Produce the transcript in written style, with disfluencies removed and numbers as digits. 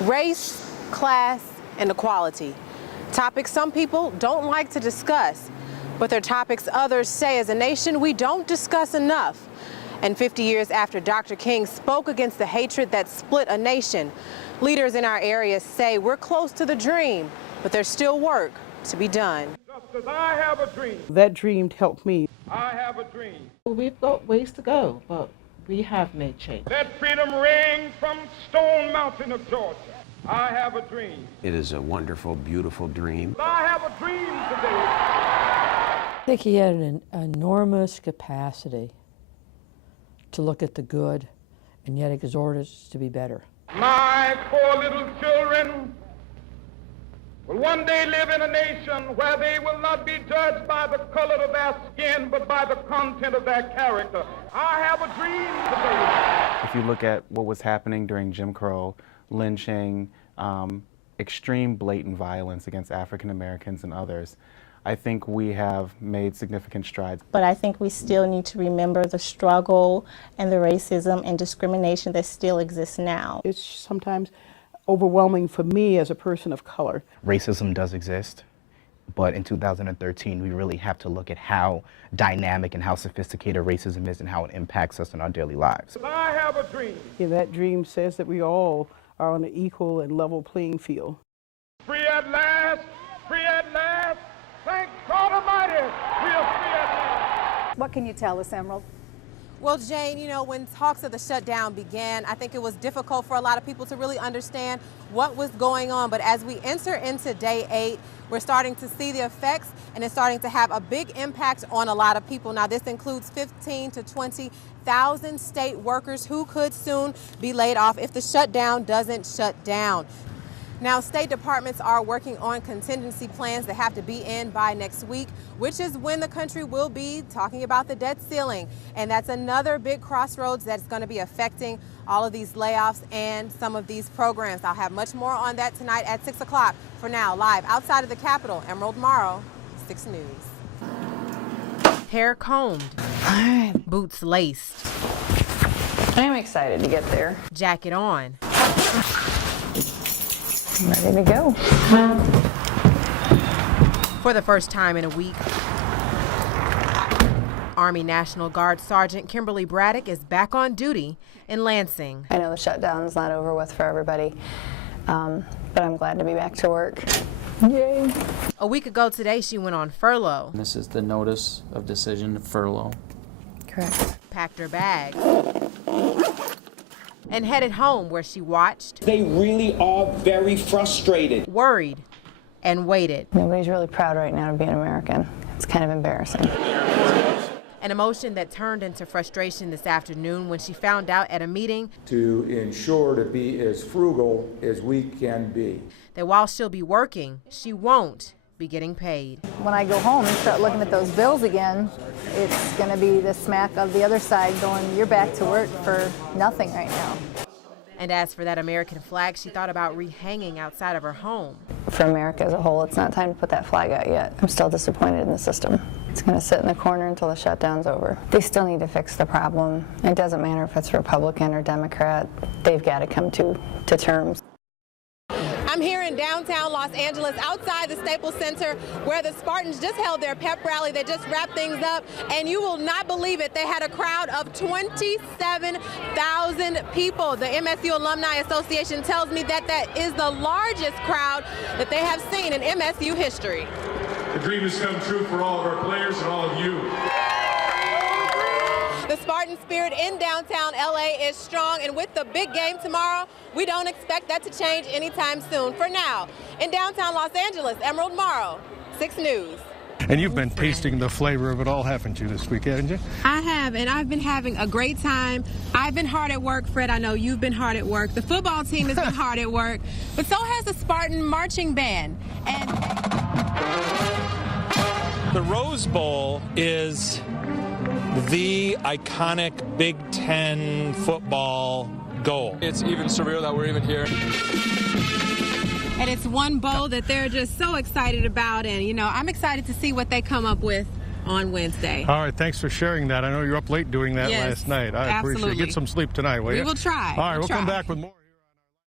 Race, class, and equality. Topics some people don't like to discuss, but they're topics others say as a nation we don't discuss enough. And 50 years after Dr. King spoke against the hatred that split a nation, leaders in our area say we're close to the dream, but there's still work to be done. Just as I have a dream. That dream helped me. I have a dream. We've got ways to go, but we have made change. Let freedom ring from Stone Mountain of Georgia. I have a dream. It is a wonderful, beautiful dream. I have a dream today. I think he had an enormous capacity to look at the good and yet exhort us to be better. My poor little children will one day live in a nation where they will not be judged by the color of their skin, but by the content of their character. I have a dream today. If you look at what was happening during Jim Crow, lynching, extreme blatant violence against African Americans and others, I think we have made significant strides. But I think we still need to remember the struggle and the racism and discrimination that still exists now. It's sometimes overwhelming for me as a person of color. Racism does exist, but in 2013 we really have to look at how dynamic and how sophisticated racism is and how it impacts us in our daily lives. I have a dream. Yeah, that dream says that we all are on an equal and level playing field. Free at last, free at last. Thank God Almighty, we are free at last. What can you tell us, Emerald? Well, Jane, you know, when talks of the shutdown began, I think it was difficult for a lot of people to really understand what was going on. But as we enter into day 8, we're starting to see the effects, and it's starting to have a big impact on a lot of people. Now, this includes 15 to 20,000 state workers who could soon be laid off if the shutdown doesn't shut down. Now, state departments are working on contingency plans that have to be in by next week, which is when the country will be talking about the debt ceiling. And that's another big crossroads that's going to be affecting all of these layoffs and some of these programs. I'll have much more on that tonight at 6 o'clock. For now, live outside of the Capitol, Emerald Morrow, 6 News. Hair combed, boots laced. I'm excited to get there. Jacket on. Ready to go. For the first time in a week, Army National Guard Sergeant Kimberly Braddock is back on duty in Lansing. I know the shutdown's not over with for everybody, but I'm glad to be back to work. Yay. A week ago today, she went on furlough. This is the notice of decision to furlough. Correct. Packed her bag and headed home, where she watched. They really are very frustrated. Worried and waited. Nobody's really proud right now to be an American. It's kind of embarrassing. An emotion that turned into frustration this afternoon when she found out at a meeting to ensure to be as frugal as we can be. That while she'll be working, she won't be getting paid. When I go home and start looking at those bills again, it's going to be the smack of the other side going, you're back to work for nothing right now. And as for that American flag, she thought about rehanging outside of her home. For America as a whole, it's not time to put that flag out yet. I'm still disappointed in the system. It's going to sit in the corner until the shutdown's over. They still need to fix the problem. It doesn't matter if it's Republican or Democrat. They've got to come to terms. I'm here in downtown Los Angeles, outside the Staples Center, where the Spartans just held their pep rally. They just wrapped things up, and you will not believe it. They had a crowd of 27,000 people. The MSU Alumni Association tells me that that is the largest crowd that they have seen in MSU history. The dream has come true for all of our players and all of you. The Spartan spirit in downtown LA is strong, and with the big game tomorrow, we don't expect that to change anytime soon. For now, in downtown Los Angeles, Emerald Morrow, 6 News. And you've been tasting the flavor of it all, haven't you, this week, haven't you? I have, and I've been having a great time. I've been hard at work, Fred. I know you've been hard at work. The football team has been hard at work, but so has the Spartan marching band. And the Rose Bowl is the iconic Big Ten football goal. It's even surreal that we're even here. And it's one bowl that they're just so excited about, and you know, I'm excited to see what they come up with on Wednesday. All right, thanks for sharing that. I know you're up late doing that last night. I appreciate it. Get some sleep tonight, will you? We will try. All right, we'll come back with more.